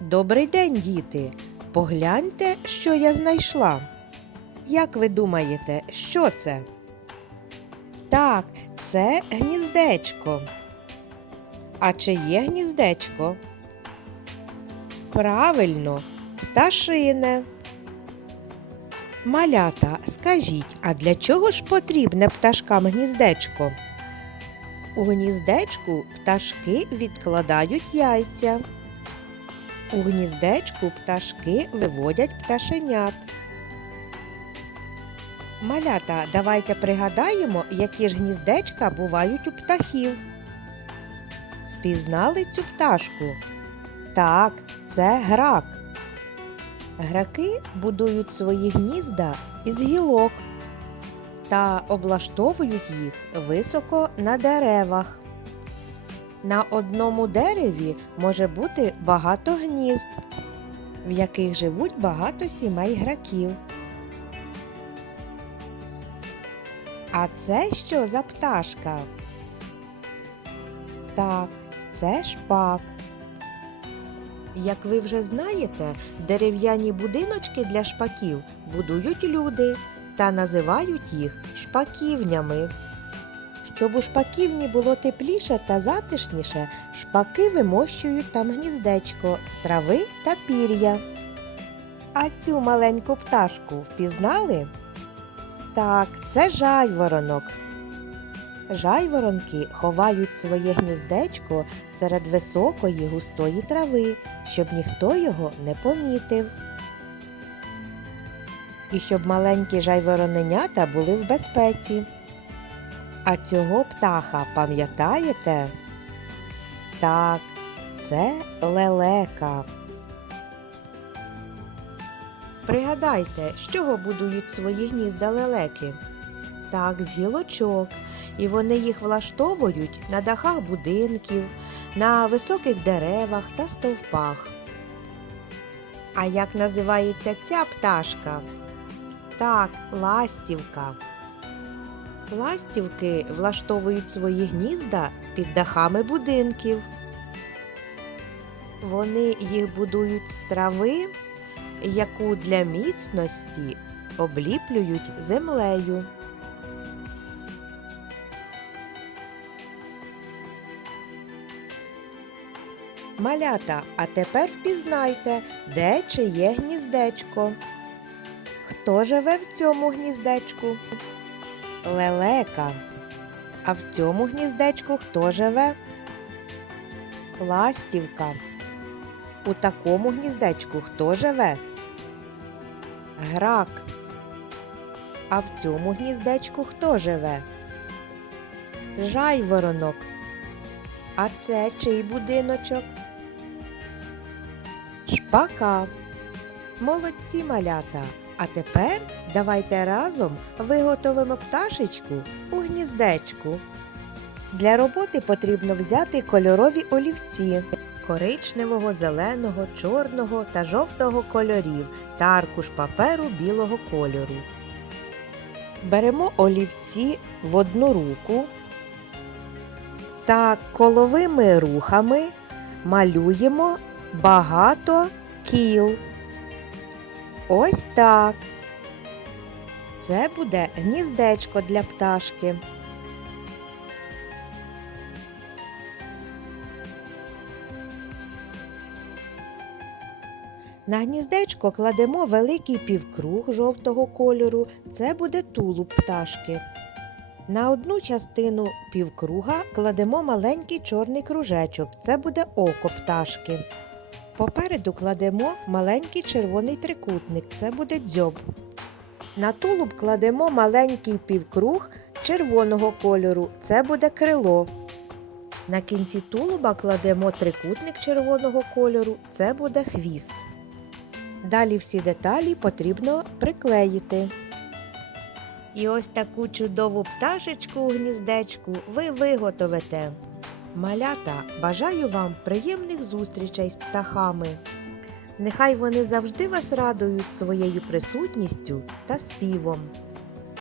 Добрий день, діти! Погляньте, що я знайшла. Як ви думаєте, що це? Так, це гніздечко. А чи є гніздечко? Правильно, пташине. Малята, скажіть, а для чого ж потрібне пташкам гніздечко? У гніздечку пташки відкладають яйця. У гніздечку пташки виводять пташенят. Малята, давайте пригадаємо, які ж гніздечка бувають у птахів. Впізнали цю пташку? Так, це грак. Граки будують свої гнізда із гілок та облаштовують їх високо на деревах. На одному дереві може бути багато гнізд, в яких живуть багато сімей граків. А це що за пташка? Так, це шпак. Як ви вже знаєте, дерев'яні будиночки для шпаків будують люди та називають їх шпаківнями. Щоб у шпаківні було тепліше та затишніше, шпаки вимощують там гніздечко з трави та пір'я. А цю маленьку пташку впізнали? Так, це жайворонок. Жайворонки ховають своє гніздечко серед високої густої трави, щоб ніхто його не помітив. І щоб маленькі жайвороненята були в безпеці. А цього птаха пам'ятаєте? Так, це лелека. Пригадайте, з чого будують свої гнізда лелеки? Так, з гілочок. І вони їх влаштовують на дахах будинків, на високих деревах та стовпах. А як називається ця пташка? Так, ластівка. Ластівки влаштовують свої гнізда під дахами будинків. Вони їх будують з трави, яку для міцності обліплюють землею. Малята, а тепер впізнайте, де чиє гніздечко. Хто живе в цьому гніздечку? Лелека. А в цьому гніздечку хто живе? Ластівка. У такому гніздечку хто живе? Грак. А в цьому гніздечку хто живе? Жайворонок. А це чий будиночок? Шпака. Молодці малята. А тепер давайте разом виготовимо пташечку у гніздечку. Для роботи потрібно взяти кольорові олівці коричневого, зеленого, чорного та жовтого кольорів та аркуш паперу білого кольору. Беремо олівці в одну руку та коловими рухами малюємо багато кіл. Ось так. Це буде гніздечко для пташки. На гніздечко кладемо великий півкруг жовтого кольору. Це буде тулуб пташки. На одну частину півкруга кладемо маленький чорний кружечок. Це буде око пташки. Попереду кладемо маленький червоний трикутник, це буде дзьоб. На тулуб кладемо маленький півкруг червоного кольору, це буде крило. На кінці тулуба кладемо трикутник червоного кольору, це буде хвіст. Далі всі деталі потрібно приклеїти. І ось таку чудову пташечку у гніздечку ви виготовите. Малята, бажаю вам приємних зустрічей з птахами. Нехай вони завжди вас радують своєю присутністю та співом.